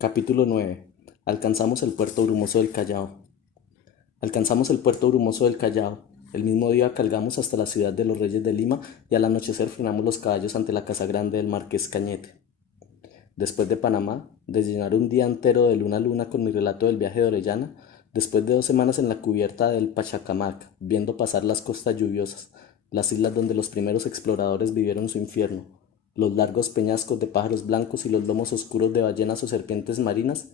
Capítulo 9. Alcanzamos el puerto brumoso del Callao. Alcanzamos el puerto brumoso del Callao. El mismo día cabalgamos hasta la ciudad de los Reyes de Lima y al anochecer frenamos los caballos ante la casa grande del Marqués Cañete. Después de Panamá, de llenar un día entero de luna a luna con mi relato del viaje de Orellana, después de 2 semanas en la cubierta del Pachacamac, viendo pasar las costas lluviosas, las islas donde los primeros exploradores vivieron su infierno, los largos peñascos de pájaros blancos y los lomos oscuros de ballenas o serpientes marinas,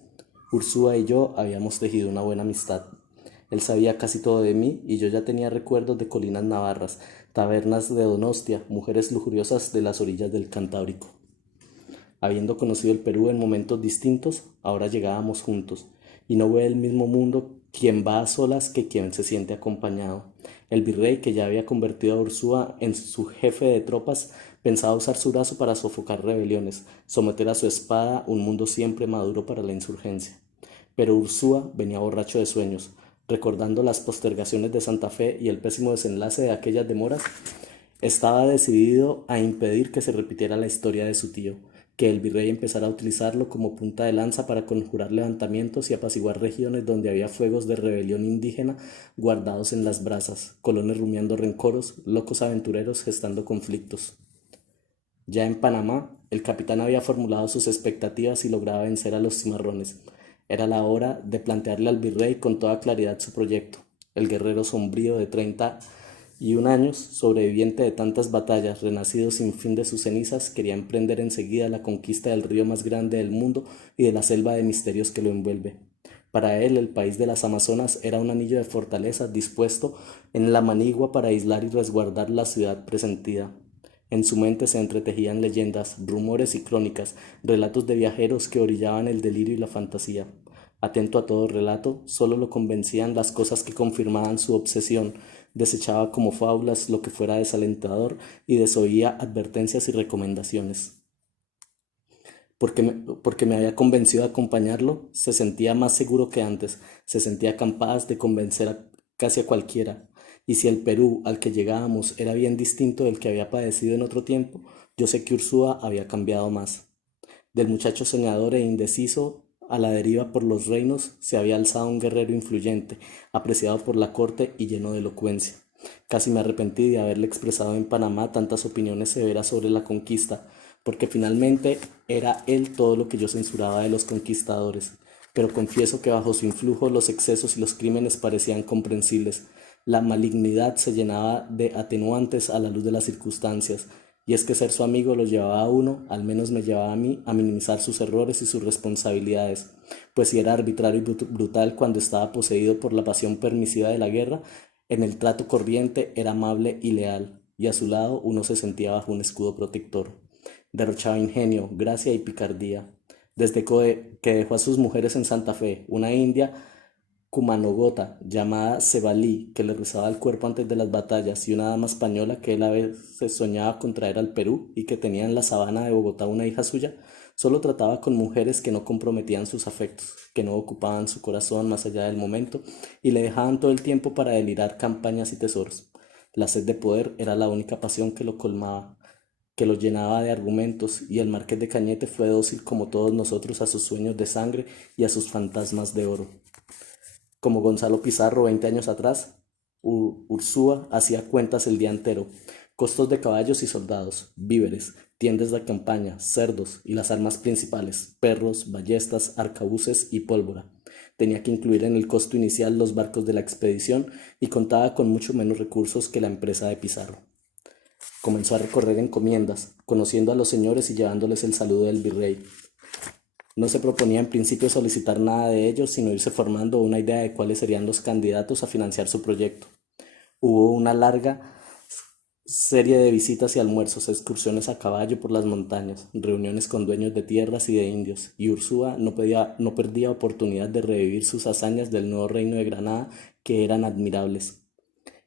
Ursúa y yo habíamos tejido una buena amistad. Él sabía casi todo de mí y yo ya tenía recuerdos de colinas navarras, tabernas de Donostia, mujeres lujuriosas de las orillas del Cantábrico. Habiendo conocido el Perú en momentos distintos, ahora llegábamos juntos, y no ve el mismo mundo quien va a solas que quien se siente acompañado. El virrey, que ya había convertido a Ursúa en su jefe de tropas, pensaba usar su brazo para sofocar rebeliones, someter a su espada un mundo siempre maduro para la insurgencia. Pero Ursúa venía borracho de sueños, recordando las postergaciones de Santa Fe y el pésimo desenlace de aquellas demoras. Estaba decidido a impedir que se repitiera la historia de su tío, que el virrey empezara a utilizarlo como punta de lanza para conjurar levantamientos y apaciguar regiones donde había fuegos de rebelión indígena guardados en las brasas, colones rumiando rencoros, locos aventureros gestando conflictos. Ya en Panamá, el capitán había formulado sus expectativas y lograba vencer a los cimarrones. Era la hora de plantearle al virrey con toda claridad su proyecto. El guerrero sombrío de 31 años, sobreviviente de tantas batallas, renacido sin fin de sus cenizas, quería emprender enseguida la conquista del río más grande del mundo y de la selva de misterios que lo envuelve. Para él, el país de las Amazonas era un anillo de fortaleza dispuesto en la manigua para aislar y resguardar la ciudad presentida. En su mente se entretejían leyendas, rumores y crónicas, relatos de viajeros que orillaban el delirio y la fantasía. Atento a todo relato, solo lo convencían las cosas que confirmaban su obsesión, desechaba como fábulas lo que fuera desalentador y desoía advertencias y recomendaciones. Porque me había convencido de acompañarlo, se sentía más seguro que antes, se sentía capaz de convencer casi a cualquiera. Y si el Perú al que llegábamos era bien distinto del que había padecido en otro tiempo, yo sé que Ursúa había cambiado más. Del muchacho soñador e indeciso a la deriva por los reinos se había alzado un guerrero influyente, apreciado por la corte y lleno de elocuencia. Casi me arrepentí de haberle expresado en Panamá tantas opiniones severas sobre la conquista, porque finalmente era él todo lo que yo censuraba de los conquistadores. Pero confieso que bajo su influjo los excesos y los crímenes parecían comprensibles. La malignidad se llenaba de atenuantes a la luz de las circunstancias, y es que ser su amigo lo llevaba a uno, al menos me llevaba a mí, a minimizar sus errores y sus responsabilidades, pues si era arbitrario y brutal cuando estaba poseído por la pasión permisiva de la guerra, en el trato corriente era amable y leal, y a su lado uno se sentía bajo un escudo protector. Derrochaba ingenio, gracia y picardía. Desde que dejó a sus mujeres en Santa Fe, una india cumanogota llamada Cebalí, que le rezaba el cuerpo antes de las batallas, y una dama española que él a veces soñaba con traer al Perú y que tenía en la sabana de Bogotá una hija suya, solo trataba con mujeres que no comprometían sus afectos, que no ocupaban su corazón más allá del momento y le dejaban todo el tiempo para delirar campañas y tesoros. La sed de poder era la única pasión que lo colmaba, que lo llenaba de argumentos, y el Marqués de Cañete fue dócil como todos nosotros a sus sueños de sangre y a sus fantasmas de oro. Como Gonzalo Pizarro 20 años atrás, Ursúa hacía cuentas el día entero, costos de caballos y soldados, víveres, tiendas de campaña, cerdos y las armas principales, perros, ballestas, arcabuces y pólvora. Tenía que incluir en el costo inicial los barcos de la expedición y contaba con mucho menos recursos que la empresa de Pizarro. Comenzó a recorrer encomiendas, conociendo a los señores y llevándoles el saludo del virrey. No se proponía en principio solicitar nada de ellos, sino irse formando una idea de cuáles serían los candidatos a financiar su proyecto. Hubo una larga serie de visitas y almuerzos, excursiones a caballo por las montañas, reuniones con dueños de tierras y de indios, y Ursúa no perdía oportunidad de revivir sus hazañas del nuevo reino de Granada, que eran admirables.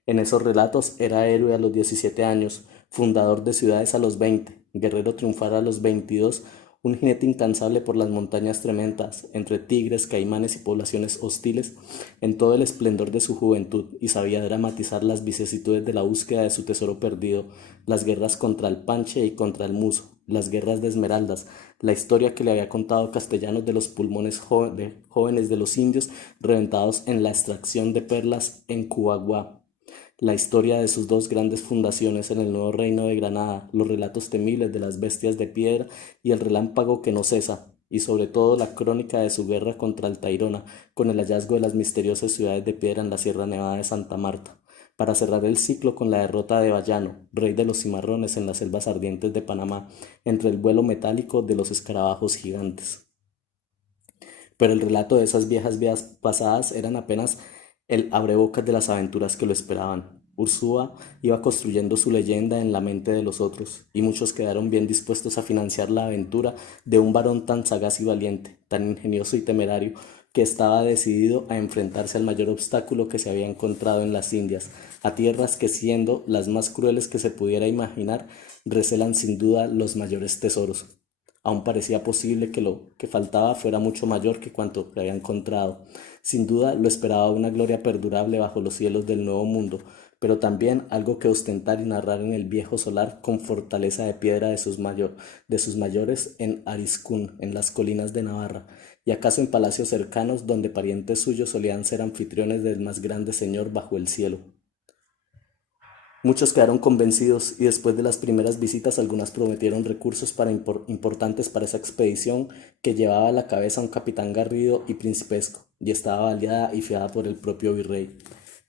En esos relatos era héroe a los 17 años, fundador de ciudades a los 20, guerrero triunfal a los 22, un jinete incansable por las montañas tremendas, entre tigres, caimanes y poblaciones hostiles, en todo el esplendor de su juventud, y sabía dramatizar las vicisitudes de la búsqueda de su tesoro perdido, las guerras contra el Panche y contra el Muso, las guerras de Esmeraldas, la historia que le había contado Castellanos de los pulmones jóvenes de los indios reventados en la extracción de perlas en Cubaguá, la historia de sus dos grandes fundaciones en el nuevo reino de Granada, los relatos temibles de las bestias de piedra y el relámpago que no cesa, y sobre todo la crónica de su guerra contra el Tayrona, con el hallazgo de las misteriosas ciudades de piedra en la Sierra Nevada de Santa Marta, para cerrar el ciclo con la derrota de Bayano, rey de los cimarrones en las selvas ardientes de Panamá, entre el vuelo metálico de los escarabajos gigantes. Pero el relato de esas viejas vidas pasadas eran apenas el abrebocas de las aventuras que lo esperaban. Ursúa iba construyendo su leyenda en la mente de los otros, y muchos quedaron bien dispuestos a financiar la aventura de un varón tan sagaz y valiente, tan ingenioso y temerario, que estaba decidido a enfrentarse al mayor obstáculo que se había encontrado en las Indias, a tierras que, siendo las más crueles que se pudiera imaginar, recelan sin duda los mayores tesoros. Aún parecía posible que lo que faltaba fuera mucho mayor que cuanto había encontrado. Sin duda lo esperaba una gloria perdurable bajo los cielos del Nuevo Mundo, pero también algo que ostentar y narrar en el viejo solar con fortaleza de piedra de sus mayores en Ariscún, en las colinas de Navarra, y acaso en palacios cercanos donde parientes suyos solían ser anfitriones del más grande señor bajo el cielo. Muchos quedaron convencidos y después de las primeras visitas algunas prometieron recursos importantes para esa expedición que llevaba a la cabeza un capitán garrido y principesco y estaba baleada y fiada por el propio virrey.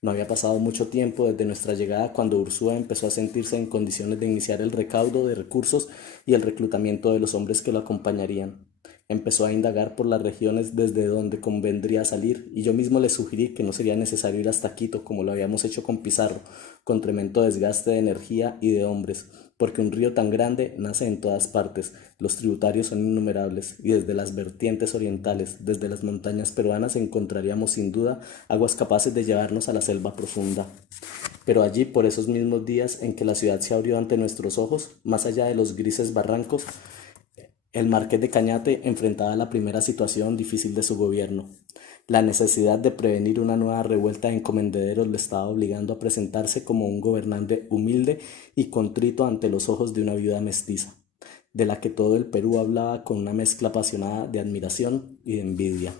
No había pasado mucho tiempo desde nuestra llegada cuando Ursúa empezó a sentirse en condiciones de iniciar el recaudo de recursos y el reclutamiento de los hombres que lo acompañarían. Empezó a indagar por las regiones desde donde convendría salir, y yo mismo le sugerí que no sería necesario ir hasta Quito como lo habíamos hecho con Pizarro, con tremendo desgaste de energía y de hombres, porque un río tan grande nace en todas partes, los tributarios son innumerables, y desde las vertientes orientales, desde las montañas peruanas, encontraríamos sin duda aguas capaces de llevarnos a la selva profunda. Pero allí, por esos mismos días en que la ciudad se abrió ante nuestros ojos, más allá de los grises barrancos, el marqués de Cañate enfrentaba la primera situación difícil de su gobierno. La necesidad de prevenir una nueva revuelta de encomendederos lo estaba obligando a presentarse como un gobernante humilde y contrito ante los ojos de una viuda mestiza, de la que todo el Perú hablaba con una mezcla apasionada de admiración y de envidia.